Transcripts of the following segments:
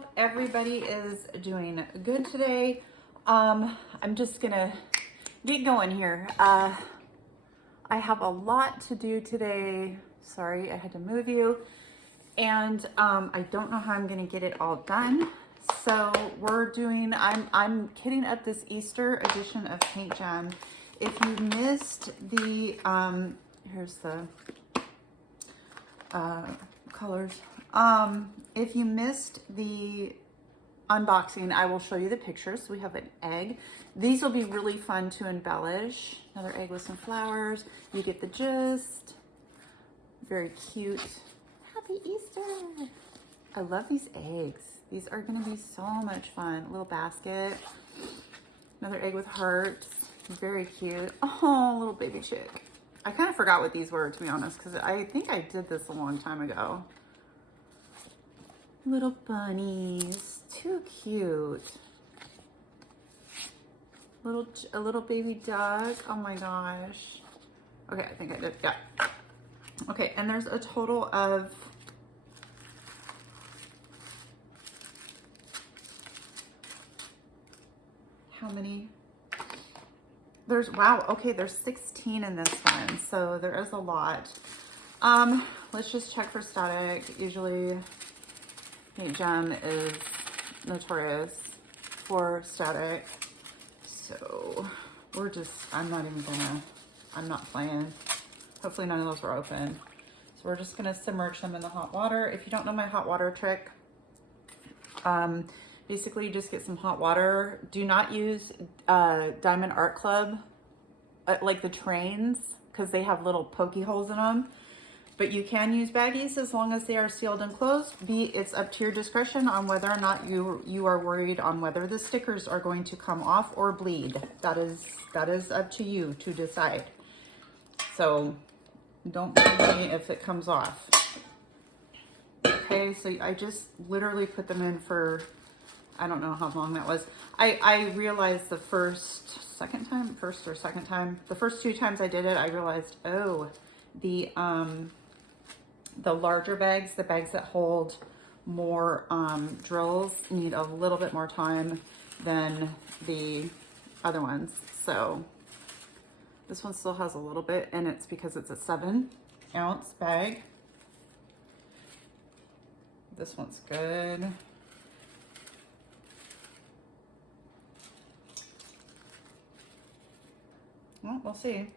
hope everybody is doing good today. I'm just gonna get going here. I have a lot to do today. Sorry, I had to move you. And I don't know how I'm gonna get it all done. So I'm kitting up this Easter edition of PaintGem. If you missed the, here's the colors. If you missed the unboxing, I will show you the pictures. We have an egg. These will be really fun to embellish. Another egg with some flowers. You get the gist. Very cute. Happy Easter. I love these eggs. These are gonna be so much fun. A little basket. Another egg with hearts. Very cute. Oh, little baby chick. I kind of forgot what these were, to be honest, because I think I did this a long time ago. Little bunnies, too cute. A little baby duck. Oh my gosh. Okay, I think I did. Yeah. Okay, and there's a total of how many? Wow, okay, there's 16 in this one, so there is a lot. Let's just check for static. Usually PaintGem is notorious for static, so I'm not playing. Hopefully none of those were open. So we're just gonna submerge them in the hot water. If you don't know my hot water trick, basically you just get some hot water. Do not use Diamond Art Club, like the trains, because they have little pokey holes in them. But you can use baggies as long as they are sealed and closed. It's up to your discretion on whether or not you are worried on whether the stickers are going to come off or bleed. That is up to you to decide. So don't blame me if it comes off. Okay, so I just literally put them in for, I don't know how long that was. I realized the first or second time, the first two times I did it, I realized, oh, the larger bags, the bags that hold more drills, need a little bit more time than the other ones. So this one still has a little bit, and it's because it's a 7-ounce bag. This one's good. Well, we'll see.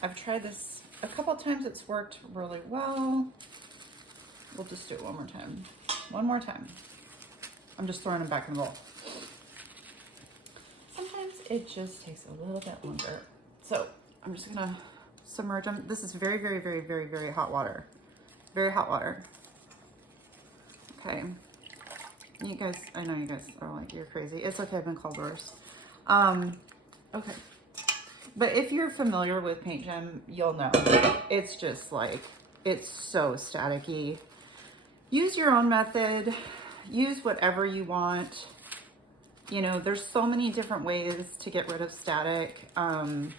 I've tried this a couple of times. It's worked really well. We'll just do it one more time. One more time. I'm just throwing them back in the bowl. Sometimes it just takes a little bit longer. So I'm just gonna submerge them. This is very, very, very, very, very hot water. Very hot water. Okay. You guys, I know you guys are like, you're crazy. It's okay, I've been called worse. Okay. But if you're familiar with PaintGem, you'll know. It's just like, it's so staticky. Use your own method. Use whatever you want. You know, there's so many different ways to get rid of static that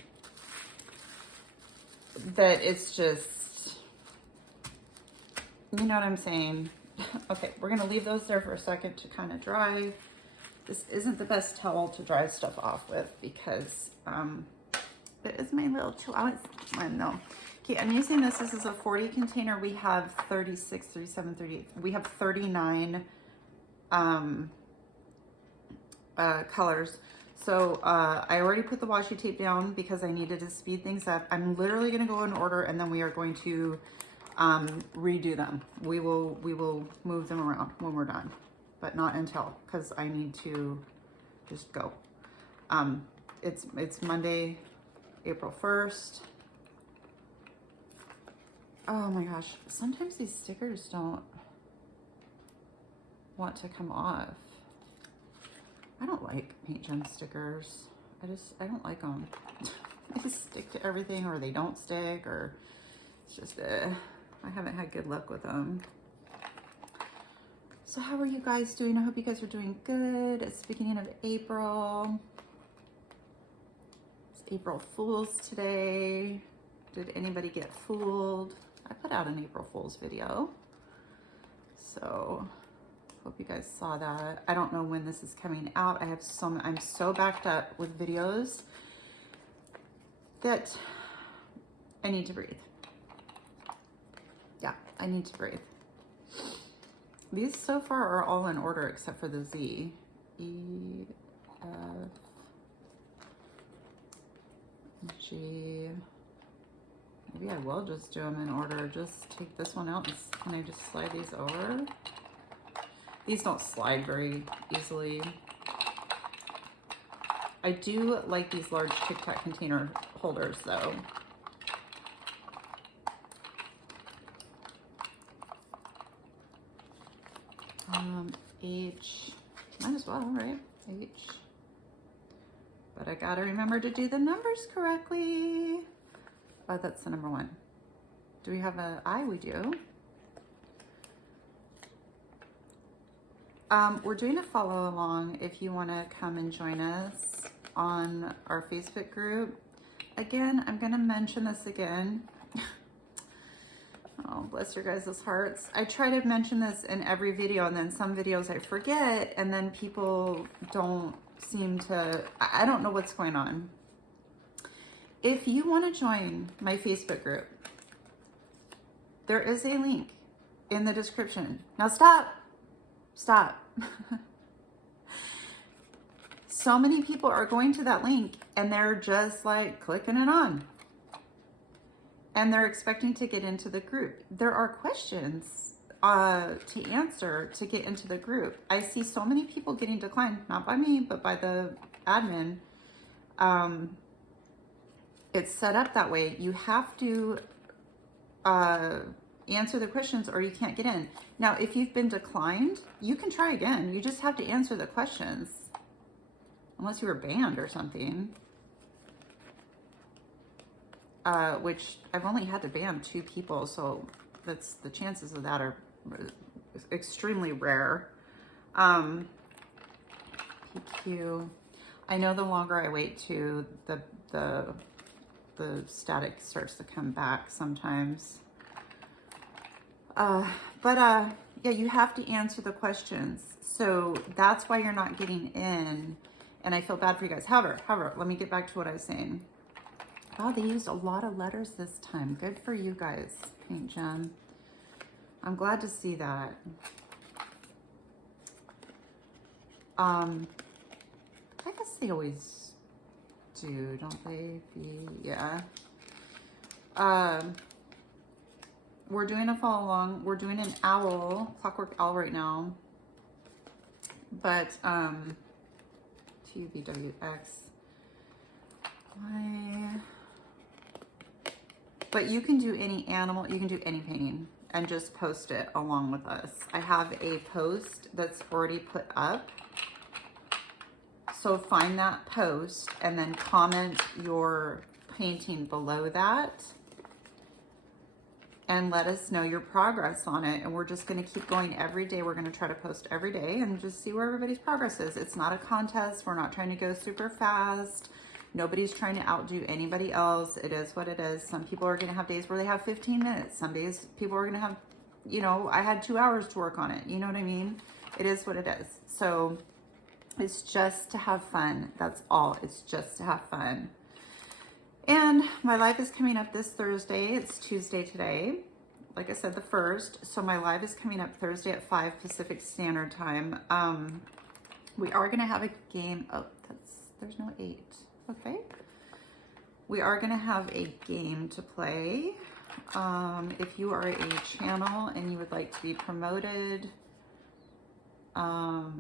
it's just, you know what I'm saying? Okay, we're gonna leave those there for a second to kind of dry. This isn't the best towel to dry stuff off with because it is my little chihuahua one though. Okay, I'm using this. This is a 40 container. We have 36, 37, 38. We have 39 colors. So I already put the washi tape down because I needed to speed things up. I'm literally gonna go in order and then we are going to redo them. We will move them around when we're done, but not until, because I need to just go. It's Monday, April 1st. Oh my gosh, sometimes these stickers don't want to come off. I don't like PaintGem stickers. I don't like them. They just stick to everything, or they don't stick, or it's just I haven't had good luck with them. So how are you guys doing? I hope you guys are doing good. It's the beginning of April. It's April Fool's today. Did anybody get fooled? I put out an April Fool's video. So hope you guys saw that. I don't know when this is coming out. I'm so backed up with videos that I need to breathe. Yeah, I need to breathe. These so far are all in order except for the Z. E, F, G. Maybe I will just do them in order. Just take this one out. Can I just slide these over? These don't slide very easily. I do like these large Tic Tac container holders though. H, might as well, right? H. But I gotta remember to do the numbers correctly. Oh, that's the number 1. Do we have a I? We do. We're doing a follow along if you want to come and join us on our Facebook group. Again, I'm going to mention this again. Oh, bless your guys' hearts. I try to mention this in every video, and then some videos I forget, and then people don't seem to, I don't know what's going on. If you want to join my Facebook group, there is a link in the description. Now stop. Stop. So many people are going to that link and they're just like clicking it on. And they're expecting to get into the group. There are questions to answer to get into the group. I see so many people getting declined, not by me, but by the admin. It's set up that way. You have to answer the questions or you can't get in. Now, if you've been declined, you can try again. You just have to answer the questions. Unless you were banned or something. Which I've only had to ban 2 people, so that's the chances of that are extremely rare. PQ. I know the longer I wait to the static starts to come back sometimes. Yeah, you have to answer the questions. So that's why you're not getting in. And I feel bad for you guys. However, let me get back to what I was saying. Oh, they used a lot of letters this time. Good for you guys, PaintGem. I'm glad to see that. I guess they always do, don't they? Yeah. We're doing a follow along. We're doing an owl, clockwork owl right now. But TUVWX. But you can do any animal, you can do any painting and just post it along with us. I have a post that's already put up. So find that post and then comment your painting below that and let us know your progress on it. And we're just gonna keep going every day. We're gonna try to post every day and just see where everybody's progress is. It's not a contest. We're not trying to go super fast. Nobody's trying to outdo anybody else. It is what it is. Some people are gonna have days where they have 15 minutes. Some days people are gonna have, you know, I had 2 hours to work on it. You know what I mean? It is what it is. So it's just to have fun. That's all. It's just to have fun. And my live is coming up this Thursday. It's Tuesday today. Like I said, the 1st. So my live is coming up Thursday at 5 Pacific Standard Time. We are gonna have a game. Oh, there's no 8. Okay. We are gonna have a game to play. If you are a channel and you would like to be promoted, wow,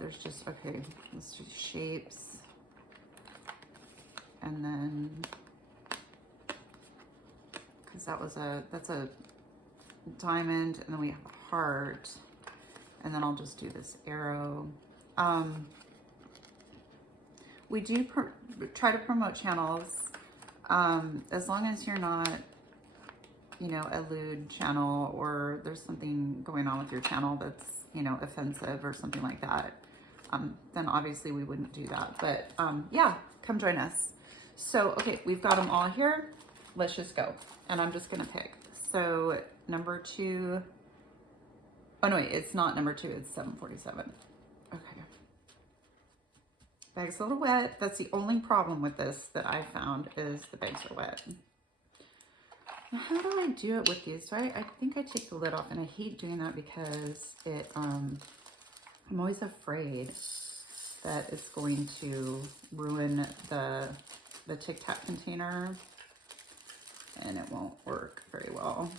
there's just, okay, let's do shapes. And then, because that's a diamond, and then we have a heart. And then I'll just do this arrow. We do try to promote channels, as long as you're not, you know, a lewd channel or there's something going on with your channel that's, you know, offensive or something like that. Then obviously we wouldn't do that. But yeah, come join us. So, okay, we've got them all here. let's just go. And I'm just gonna pick. So number 2, oh no, wait, it's not number 2, it's 747. Okay. Bag's a little wet. That's the only problem with this that I found, is the bags are wet. Now, how do I do it with these? So I think I take the lid off, and I hate doing that because it, I'm always afraid that it's going to ruin the Tic Tac container, and it won't work very well.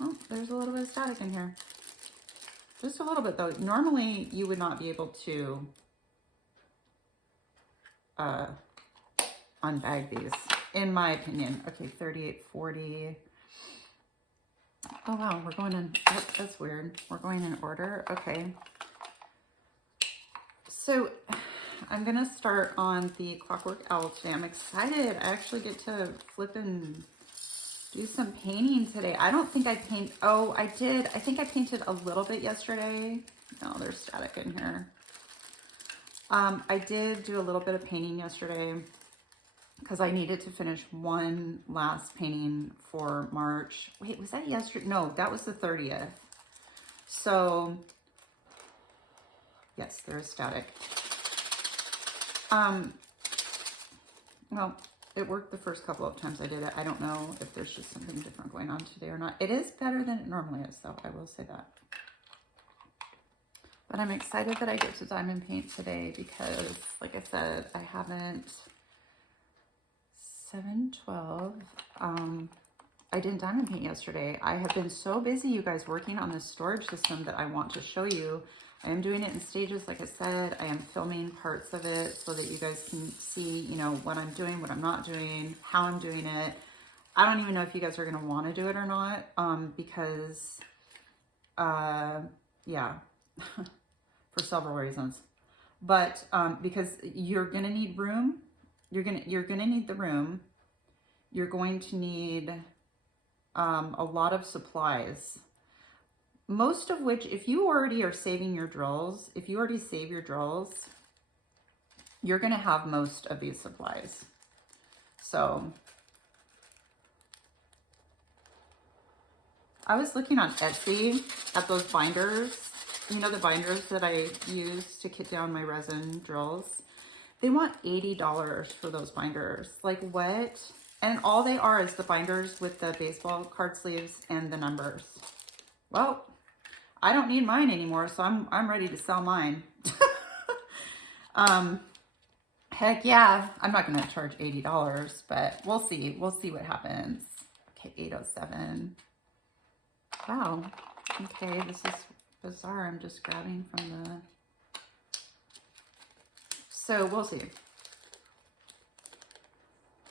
Oh, there's a little bit of static in here. Just a little bit though. Normally you would not be able to unbag these, in my opinion. Okay, 3840. Oh wow, we're going in, that's weird. We're going in order, okay. So I'm gonna start on the Clockwork Owl today. I'm excited. I actually get to flip and do some painting today. I don't think I paint, oh, I did. I think I painted a little bit yesterday. No, there's static in here. I did do a little bit of painting yesterday because I needed to finish one last painting for March. Wait, was that yesterday? No, that was the 30th. So, yes, there is static. Well, it worked the first couple of times I did it. I don't know if there's just something different going on today or not. It is better than it normally is, though. I will say that. But I'm excited that I get to diamond paint today because, like I said, I haven't. 7/12. I didn't diamond paint yesterday. I have been so busy, you guys, working on this storage system that I want to show you. I am doing it in stages, like I said. I am filming parts of it so that you guys can see, you know, what I'm doing, what I'm not doing, how I'm doing it. I don't even know if you guys are going to want to do it or not, because, yeah, for several reasons. But because you're going to need room, you're gonna need the room. You're going to need a lot of supplies. Most of which, if you already are saving your drills, if you already save your drills, you're going to have most of these supplies. So, I was looking on Etsy at those binders. You know, the binders that I use to kit down my resin drills. They want $80 for those binders. Like, what? And all they are is the binders with the baseball card sleeves and the numbers. Well, I don't need mine anymore, so I'm ready to sell mine. Heck yeah, I'm not gonna charge $80, but we'll see. We'll see what happens. Okay, 807. Wow. Okay, this is bizarre. I'm just grabbing from the. So we'll see.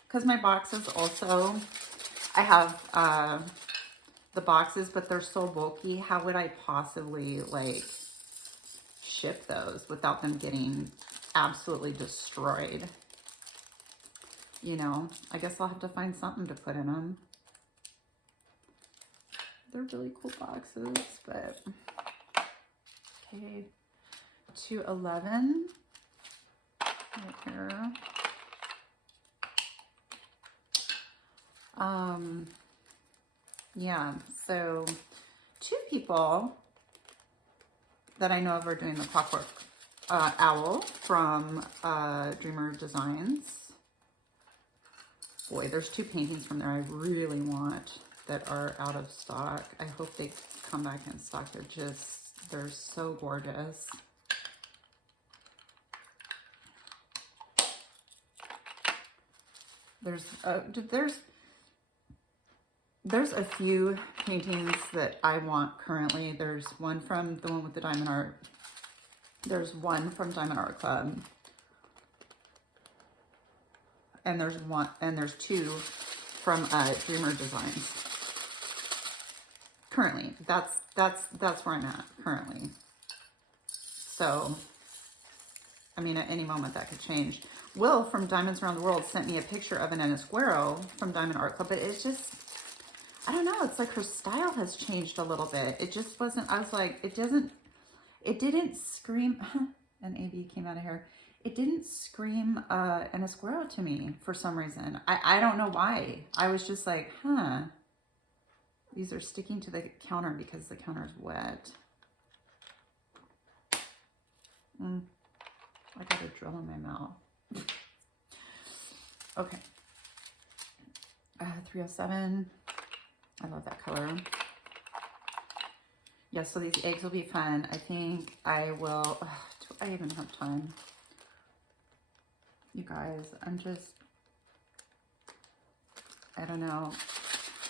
Because my boxes also, I have the boxes, but they're so bulky. How would I possibly like ship those without them getting absolutely destroyed? You know, I guess I'll have to find something to put in them. They're really cool boxes, but okay, 211 right here. Yeah, so 2 people that I know of are doing the Clockwork Owl from Dreamer Designs. Boy, there's 2 paintings from there I really want that are out of stock. I hope they come back in stock. They're so gorgeous. There's a few paintings that I want currently. There's one from the one with the diamond art. There's one from Diamond Art Club. And there's 2 from Dreamer Designs. Currently, that's where I'm at currently. So, I mean, at any moment that could change. Will from Diamonds Around the World sent me a picture of an Esquero from Diamond Art Club, but it's just, I don't know, it's like her style has changed a little bit. It just wasn't, I was like, it didn't scream, an AB came out of here. it didn't scream an esquero to me for some reason. I don't know why. I was just like, huh. These are sticking to the counter because the counter is wet. I got a drill in my mouth. Okay. 307. I love that color. Yeah, so these eggs will be fun. I think I will... do I even have time? You guys, I don't know.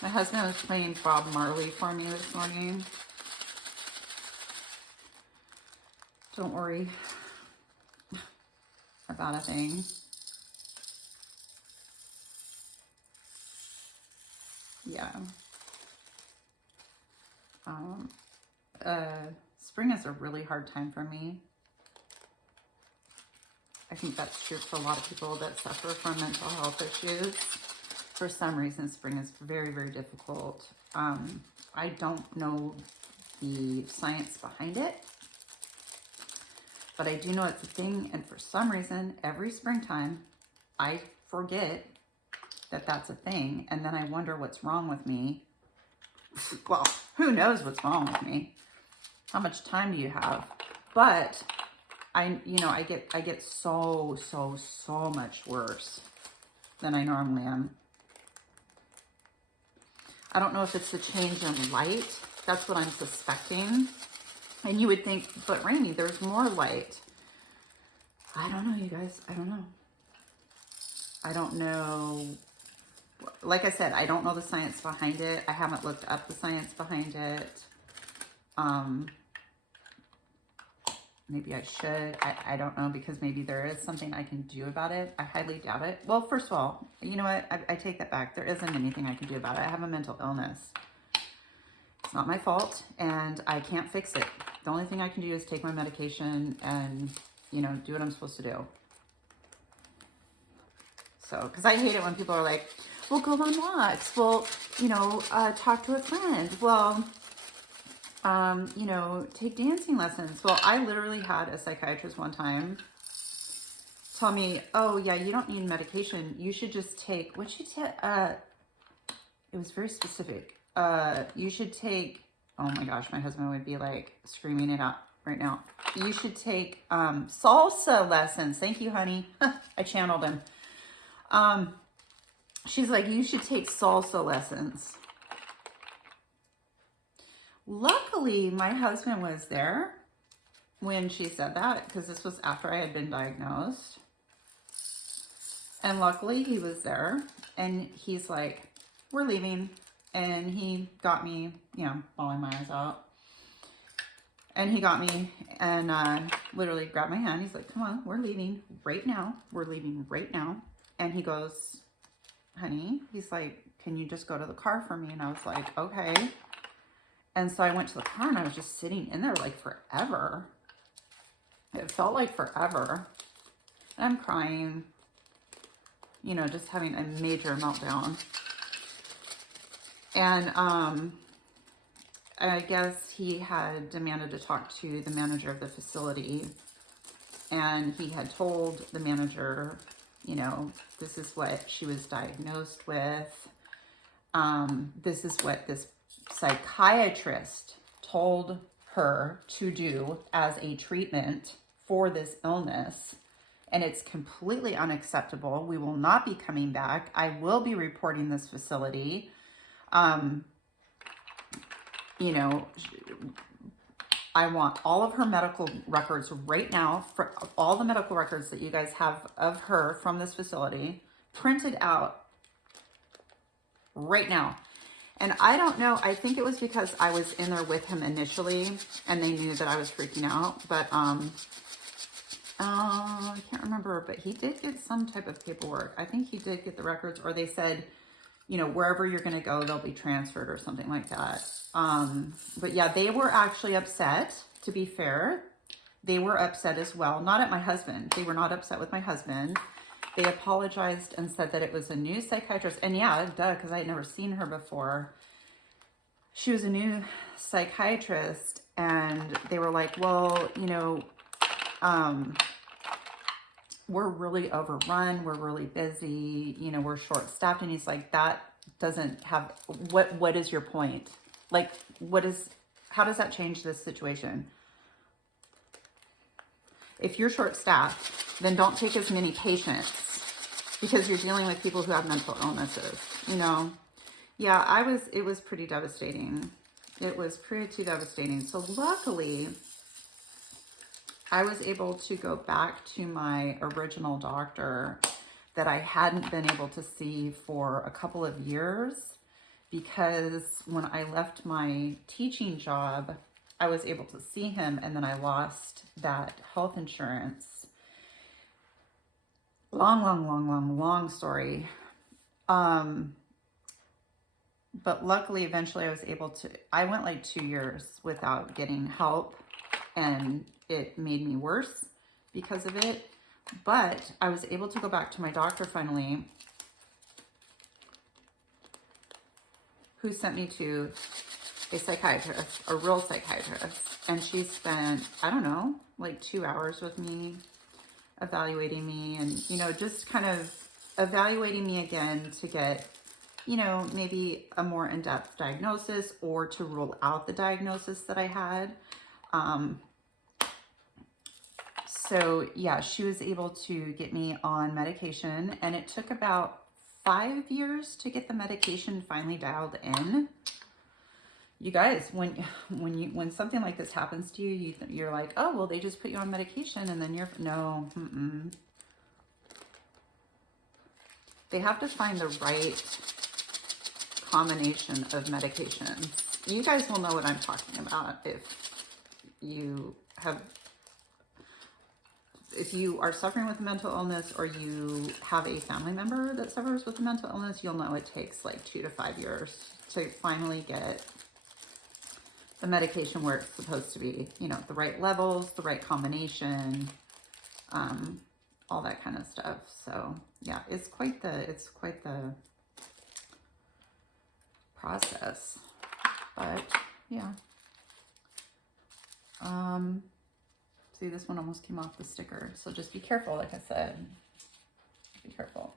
My husband was playing Bob Marley for me this morning. Don't worry about a thing. Yeah. Spring is a really hard time for me. I think that's true for a lot of people that suffer from mental health issues. For some reason, spring is very, very difficult. I don't know the science behind it, but I do know it's a thing. And for some reason, every springtime, I forget that that's a thing. And then I wonder what's wrong with me. Well, who knows what's wrong with me? How much time do you have? But I get so much worse than I normally am. I don't know if it's the change in light. That's what I'm suspecting. And you would think, but Rainy, there's more light. I don't know, you guys. I don't know. I don't know. Like I said, I don't know the science behind it. I haven't looked up the science behind it. Maybe I should. I don't know, because maybe there is something I can do about it. I highly doubt it. Well, first of all, you know what? I take that back. There isn't anything I can do about it. I have a mental illness. It's not my fault, and I can't fix it. The only thing I can do is take my medication and, you know, do what I'm supposed to do. So, because I hate it when people are like, well, go on walks. Well, you know, talk to a friend. Well, you know, take dancing lessons. Well, I literally had a psychiatrist one time tell me, oh yeah, you don't need medication. You should just take, what she said, it was very specific. You should take, oh my gosh, my husband would be like screaming it out right now. You should take, salsa lessons. Thank you, honey. I channeled him. She's like, you should take salsa lessons. Luckily, my husband was there when she said that, because this was after I had been diagnosed. And luckily, he was there, and he's like, we're leaving. And he got me, you know, bawling my eyes out. And he got me and literally grabbed my hand. He's like, come on, we're leaving right now. We're leaving right now. And he goes, honey, he's like, can you just go to the car for me? And I was like, okay. And so I went to the car, and I was just sitting in there like forever. It felt like forever. And I'm crying, you know, just having a major meltdown. And I guess he had demanded to talk to the manager of the facility. And he had told the manager, you know, this is what she was diagnosed with. This is what this psychiatrist told her to do as a treatment for this illness, and it's completely unacceptable. We will not be coming back. I will be reporting this facility. You know, I want all of her medical records right now, for all the medical records that you guys have of her from this facility, printed out right now. And I don't know, I think it was because I was in there with him initially and they knew that I was freaking out, but I can't remember, but he did get some type of paperwork. I think he did get the records, or they said, you know, wherever you're going to go, they'll be transferred or something like that. But yeah, they were actually upset, to be fair. They were upset as well, not at my husband. They were not upset with my husband. They apologized and said that it was a new psychiatrist. And yeah, duh, because I had never seen her before. She was a new psychiatrist, and they were like, well, you know, we're really overrun. We're really busy. You know, we're short staffed. And he's like, that doesn't have, what is your point? Like, how does that change this situation? If you're short staffed, then don't take as many patients because you're dealing with people who have mental illnesses, you know? Yeah, it was pretty devastating. It was pretty devastating. So luckily, I was able to go back to my original doctor that I hadn't been able to see for a couple of years because when I left my teaching job, I was able to see him and then I lost that health insurance. Long story. But luckily, eventually I was able to, I went like 2 years without getting help and it made me worse because of it. But I was able to go back to my doctor finally, who sent me to a psychiatrist, a real psychiatrist. And she spent, I don't know, like 2 hours with me, evaluating me and, you know, just kind of evaluating me again to get, you know, maybe a more in-depth diagnosis or to rule out the diagnosis that I had. So yeah, she was able to get me on medication and it took about 5 years to get the medication finally dialed in. You guys, when something like this happens to you, you're like, oh, well, they just put you on medication and then no, They have to find the right combination of medications. You guys will know what I'm talking about if you are suffering with a mental illness or you have a family member that suffers with a mental illness, you'll know it takes like 2 to 5 years to finally get the medication where it's supposed to be, you know, the right levels, the right combination, all that kind of stuff. So yeah, it's quite the process, but yeah. See, this one almost came off the sticker, so just be careful. Like I said, be careful.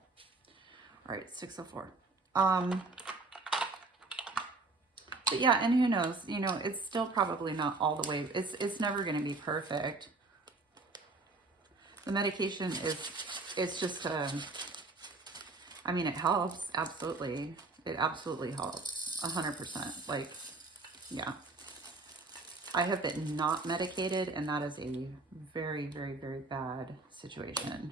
All right, 604. But yeah, and who knows, you know, it's still probably not all the way, it's never going to be perfect. The medication it's just, I mean, it helps. Absolutely. It absolutely helps 100%. Like, yeah, I have been not medicated and that is a very, very, very bad situation.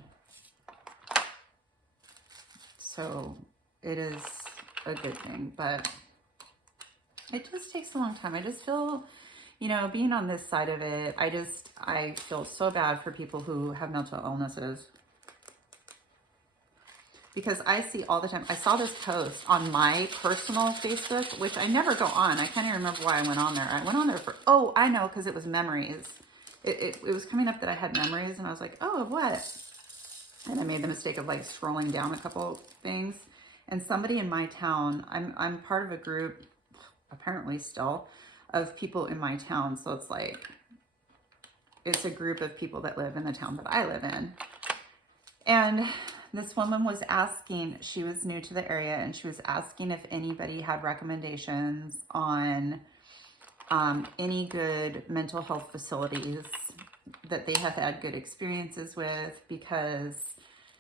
So it is a good thing, but it just takes a long time. I just feel, you know, being on this side of it, I feel so bad for people who have mental illnesses. Because I see all the time, I saw this post on my personal Facebook, which I never go on. I can't even remember why I went on there. I went on there for, oh, I know, because it was memories. It was coming up that I had memories, and I was like, oh, of what? And I made the mistake of like scrolling down a couple things. And somebody in my town, I'm part of a group, apparently still, of people in my town. So it's like, it's a group of people that live in the town that I live in. And this woman was asking, she was new to the area, and she was asking if anybody had recommendations on any good mental health facilities that they have had good experiences with, because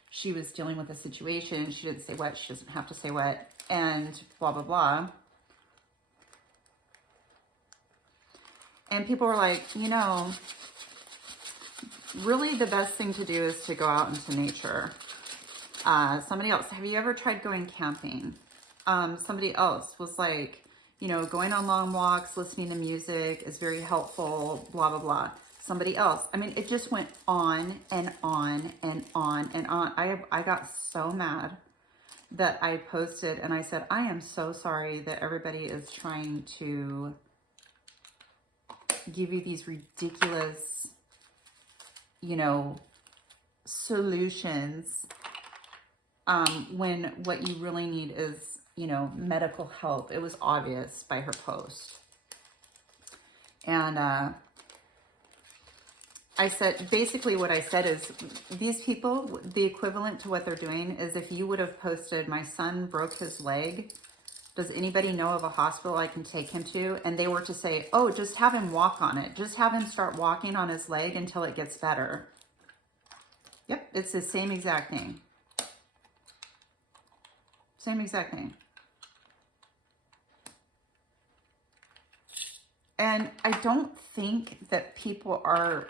she was dealing with a situation. She didn't say what, she doesn't have to say what, and blah, blah, blah. And people were like, you know, really the best thing to do is to go out into nature. Somebody else, have you ever tried going camping? Somebody else was like, you know, going on long walks, listening to music is very helpful, blah, blah, blah. Somebody else, I mean, it just went on and on and on and on. I got so mad that I posted and I said, I am so sorry that everybody is trying to give you these ridiculous, you know, solutions, when what you really need is, you know, medical help. It was obvious by her post. And I said, basically what I said is these people, the equivalent to what they're doing is if you would have posted, my son broke his leg. Does anybody know of a hospital I can take him to? And they were to say, oh, just have him walk on it. Just have him start walking on his leg until it gets better. Yep, it's the same exact thing. Same exact thing. And I don't think that people are,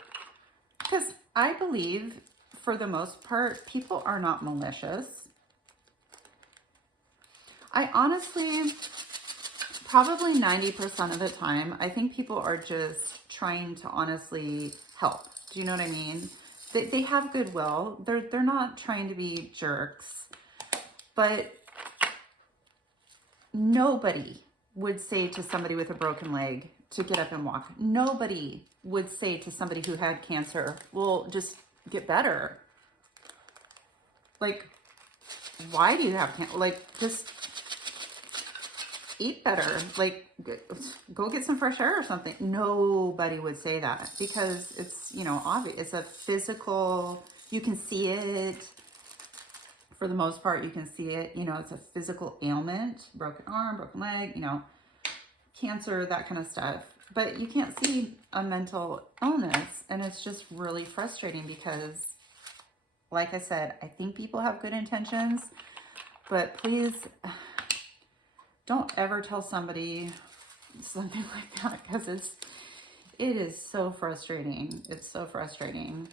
because I believe for the most part, people are not malicious. I honestly, probably 90% of the time, I think people are just trying to honestly help. Do you know what I mean? They have goodwill. They're not trying to be jerks. But nobody would say to somebody with a broken leg to get up and walk. Nobody would say to somebody who had cancer, well, just get better. Like, why do you have cancer? Like, just eat better. Like, go get some fresh air or something. Nobody would say that because it's, you know, obvious. It's a physical, you can see it. For the most part, you can see it. You know, it's a physical ailment, broken arm, broken leg, you know, cancer, that kind of stuff. But you can't see a mental illness. And it's just really frustrating because, like I said, I think people have good intentions. But please, don't ever tell somebody something like that because it is so frustrating. It's so frustrating.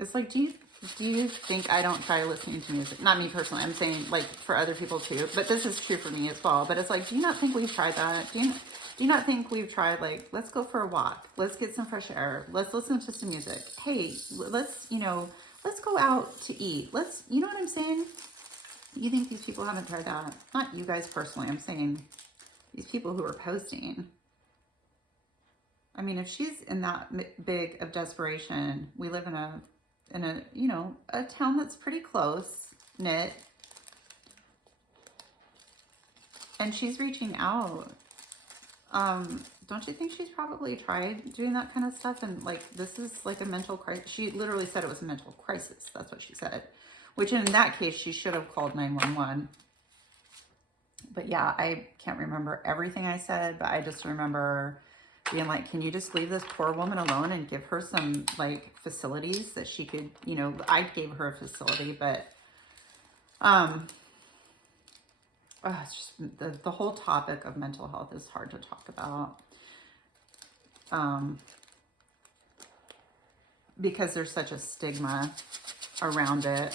It's like, do you think I don't try listening to music? Not me personally. I'm saying like for other people too. But this is true for me as well. But it's like, do you not think we've tried that? Do you not think we've tried like, let's go for a walk. Let's get some fresh air. Let's listen to some music. Hey, let's, you know, let's go out to eat. Let's, you know what I'm saying? You think these people haven't tried that? Not you guys personally. I'm saying these people who are posting. I mean, if she's in that big of desperation, we live in a, you know, a town that's pretty close knit, and she's reaching out. Don't you think she's probably tried doing that kind of stuff? And like, this is like a mental crisis. She literally said it was a mental crisis. That's what she said, which in that case, she should have called 911. But yeah, I can't remember everything I said, but I just remember being like, can you just leave this poor woman alone and give her some like facilities that she could, you know, I gave her a facility, but it's just the whole topic of mental health is hard to talk about because there's such a stigma around it.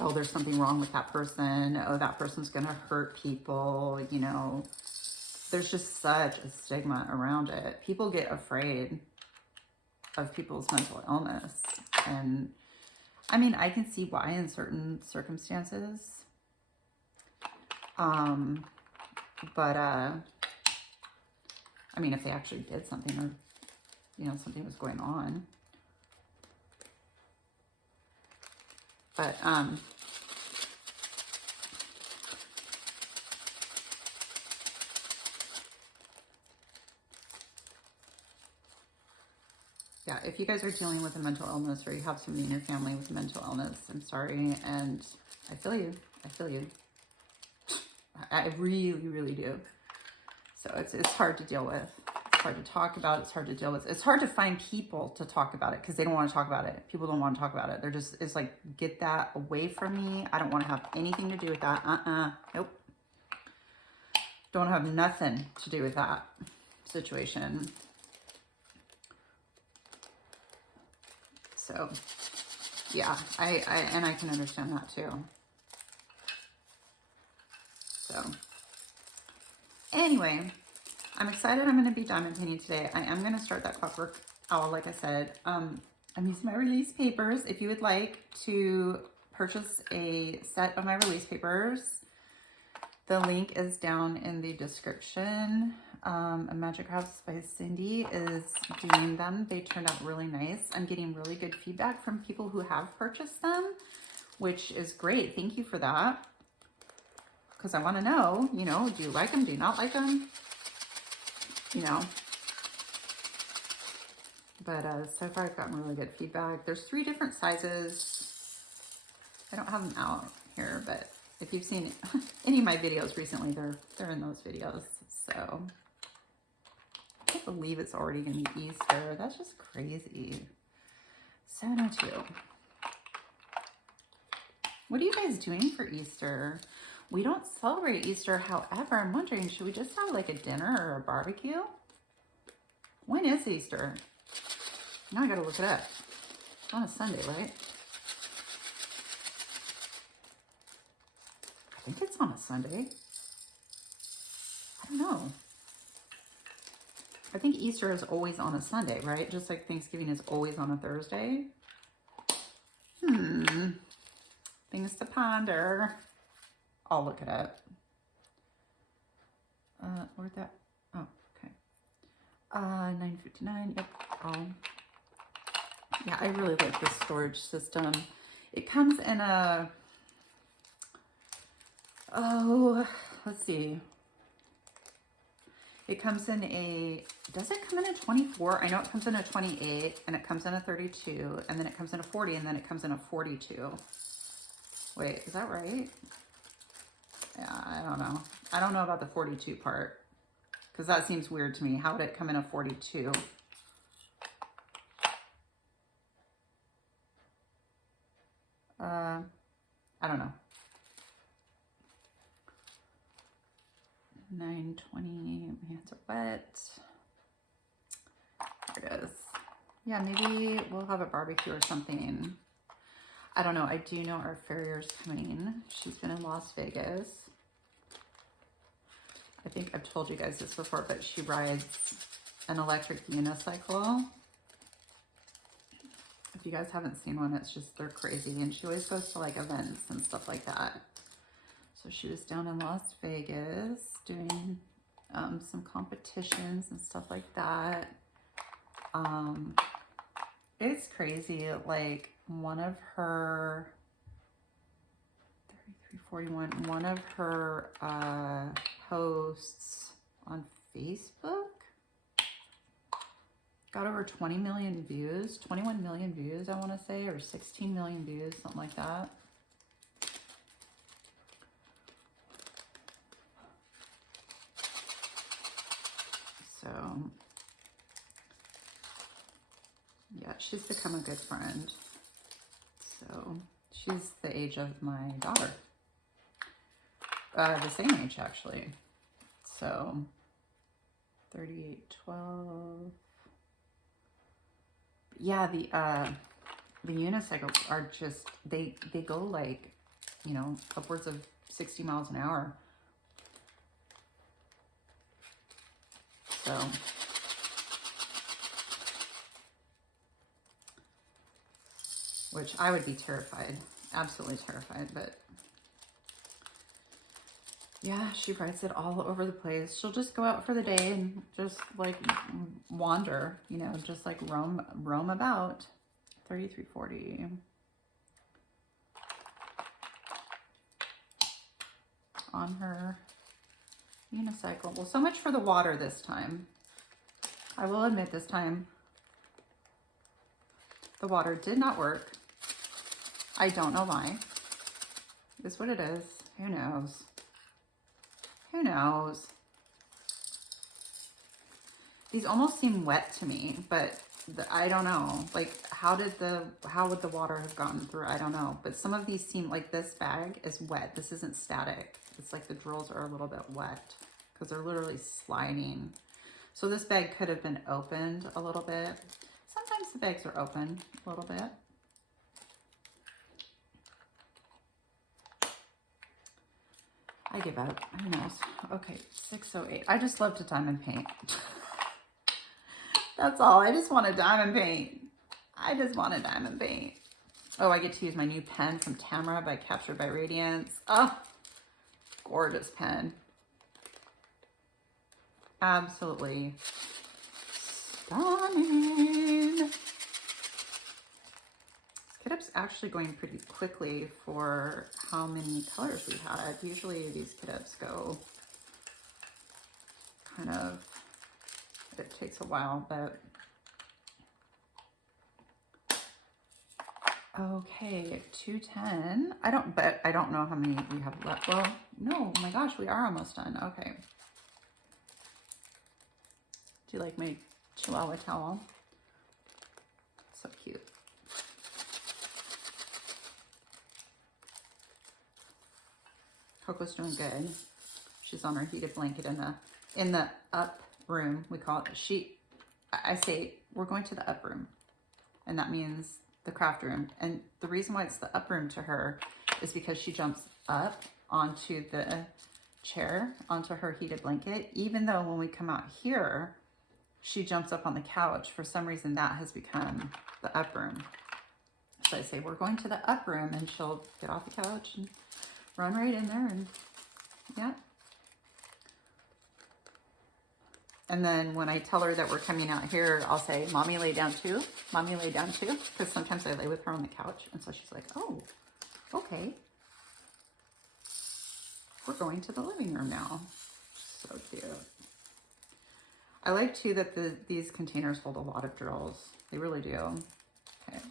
Oh, there's something wrong with that person. Oh, that person's gonna hurt people, you know. There's just such a stigma around it. People get afraid of people's mental illness. And I mean, I can see why in certain circumstances. But I mean, if they actually did something or, you know, something was going on. But, yeah, if you guys are dealing with a mental illness or you have somebody in your family with a mental illness, I'm sorry. And I feel you. I feel you. I really, really do. So it's hard to deal with. It's hard to talk about. It's hard to deal with. It's hard to find people to talk about it because they don't want to talk about it. People don't want to talk about it. They're just, it's like, get that away from me. I don't want to have anything to do with that. Nope. Don't have nothing to do with that situation. So, yeah, and I can understand that too. So, anyway, I'm excited I'm going to be diamond painting today. I am going to start that Clockwork Owl, like I said. I'm using my release papers. If you would like to purchase a set of my release papers, the link is down in the description. ImagiCraftsByCindy is doing them. They turned out really nice. I'm getting really good feedback from people who have purchased them, which is great. Thank you for that. Because I want to know, you know, do you like them? Do you not like them? You know, But so far I've gotten really good feedback. There's 3 different sizes. I don't have them out here, but if you've seen any of my videos recently, they're in those videos. So I can't believe it's already gonna be Easter. That's just crazy. 7:02. What are you guys doing for Easter? We don't celebrate Easter. However, I'm wondering, should we just have like a dinner or a barbecue? When is Easter? Now I gotta look it up. It's on a Sunday, right? I think it's on a Sunday. I don't know. I think Easter is always on a Sunday, right? Just like Thanksgiving is always on a Thursday. Things to ponder. I'll look it up. Where'd that? Oh, okay. 9:59. Yep. Yeah, I really like this storage system. It comes in a, let's see. It comes in a, does it come in a 24? I know it comes in a 28, and it comes in a 32, and then it comes in a 40, and then it comes in a 42. Wait, is that right? Yeah, I don't know. I don't know about the 42 part, because that seems weird to me. How would it come in a 42? I don't know. 9:20, my hands are wet. There it is. Yeah, maybe we'll have a barbecue or something. I don't know. I do know our farrier's coming. She's been in Las Vegas. I think I've told you guys this before, but she rides an electric unicycle. If you guys haven't seen one, it's just, they're crazy. And she always goes to like events and stuff like that. So she was down in Las Vegas doing some competitions and stuff like that. It's crazy. Like one of her 3341, one of her hosts on Facebook got over 20 million views, 21 million views, I want to say, or 16 million views, something like that. So, yeah, she's become a good friend. So, she's the age of my daughter. The same age, actually. So, 3812. Yeah, the unicycles are just, they go like, you know, upwards of 60 miles an hour. So, which I would be terrified, absolutely terrified, but yeah, she rides it all over the place. She'll just go out for the day and just like wander, you know, just like roam about. 3340. On her unicycle. Well, so much for the water this time. I will admit this time the water did not work. I don't know why. It's what it is. Who knows? Who knows? These almost seem wet to me, but I don't know. Like, how would the water have gotten through? I don't know. But some of these seem like this bag is wet. This isn't static. It's like the drills are a little bit wet because they're literally sliding. So this bag could have been opened a little bit. Sometimes the bags are open a little bit. I give up. Who knows? Okay, 608. I just love to diamond paint. That's all. I just want to diamond paint. I just want to diamond paint. Oh, I get to use my new pen from Tamara by Captured by Radiance. Oh, gorgeous pen. Absolutely stunning. Kit Up's actually going pretty quickly for how many colors we've had. Usually these Kit Ups go kind of, it takes a while, but Okay, 210. I don't know how many we have left. Well, no, oh my gosh, we are almost done. Okay. Do you like my Chihuahua towel? So cute. Coco's doing good. She's on her heated blanket in the up room. We call it. I say we're going to the up room, and that means the craft room. And the reason why it's the up room to her is because she jumps up onto the chair, onto her heated blanket, even though when we come out here, she jumps up on the couch. For some reason, that has become the up room. So I say, we're going to the up room, and she'll get off the couch and run right in there, and yeah. And then when I tell her that we're coming out here, I'll say, Mommy lay down too. Mommy lay down too. Because sometimes I lay with her on the couch. And so she's like, oh, okay. We're going to the living room now. So cute. I like too that these containers hold a lot of drills. They really do. Okay.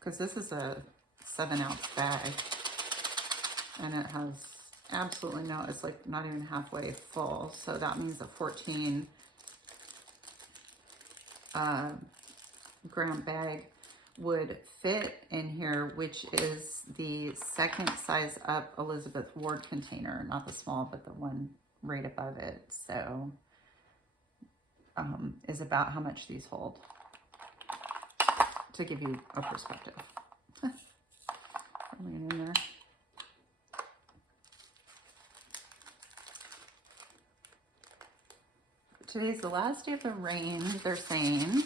Because this is a 7-ounce bag. And it has absolutely no, it's like not even halfway full. So that means a 14 gram bag would fit in here, which is the second size up Elizabeth Ward container, not the small, but the one right above it. So is about how much these hold, to give you a perspective. In there. Today's the last day of the rain, they're saying,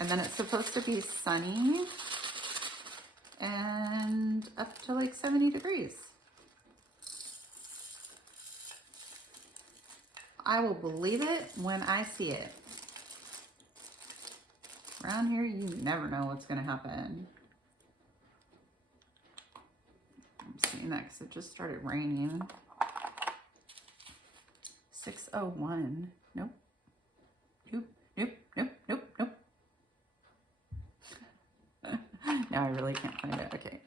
and then it's supposed to be sunny and up to like 70 degrees. I will believe it when I see it. Around here, you never know what's going to happen. I'm seeing that because it just started raining. 6:01. Nope. Nope. Nope. Nope. Nope. Nope. Now I really can't find it. Okay.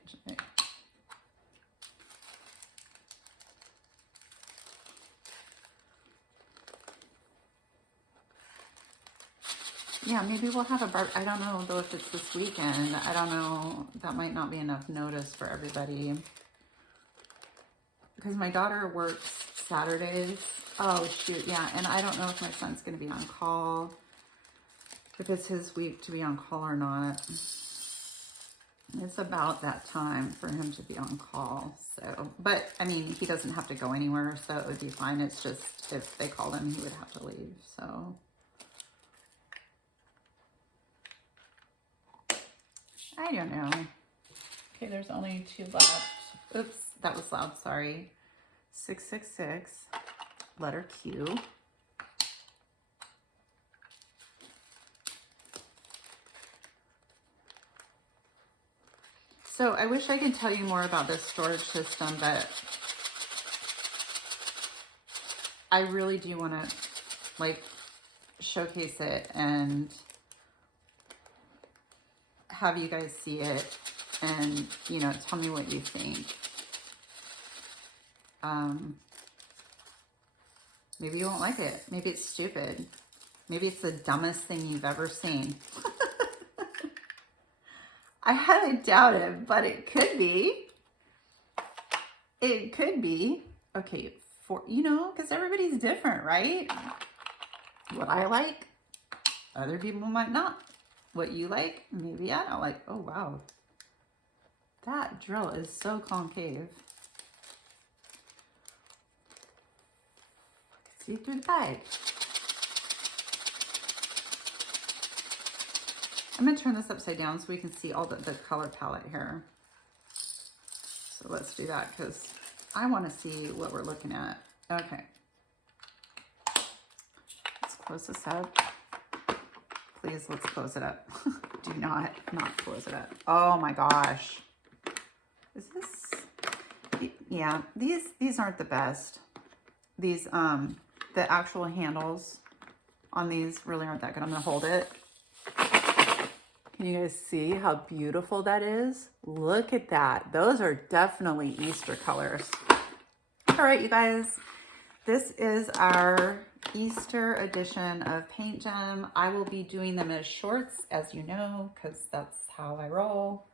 Yeah, maybe we'll have a I don't know though if it's this weekend. I don't know. That might not be enough notice for everybody. Because my daughter works Saturdays. Oh, shoot, yeah. And I don't know if my son's going to be on call, if it's his week to be on call or not. It's about that time for him to be on call. So, but, I mean, he doesn't have to go anywhere, so it would be fine. It's just if they called him, he would have to leave, so. I don't know. Okay, there's only 2 left. Oops, that was loud, sorry. 666. Letter Q. So I wish I could tell you more about this storage system, but I really do want to like showcase it and have you guys see it and, you know, tell me what you think. Maybe you won't like it. Maybe it's stupid. Maybe it's the dumbest thing you've ever seen. I highly doubt it, but it could be. It could be. Okay, you know, because everybody's different, right? What I like, other people might not. What you like, maybe I don't like. Oh, wow. That drill is so concave. See through the bag. I'm going to turn this upside down so we can see all the color palette here. So let's do that because I want to see what we're looking at. Okay. Let's close this up. Please, let's close it up. Do not close it up. Oh my gosh. Is this? Yeah, these aren't the best. These, the actual handles on these really aren't that good. I'm going to hold it. Can you guys see how beautiful that is? Look at that. Those are definitely Easter colors. All right, you guys, this is our Easter edition of PaintGem. I will be doing them as shorts, as you know, because that's how I roll.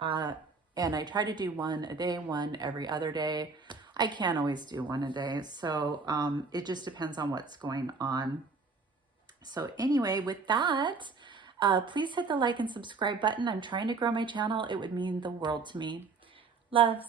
And I try to do one a day, one every other day. I can't always do one a day, so it just depends on what's going on. So anyway, with that, please hit the like and subscribe button. I'm trying to grow my channel. It would mean the world to me. Loves.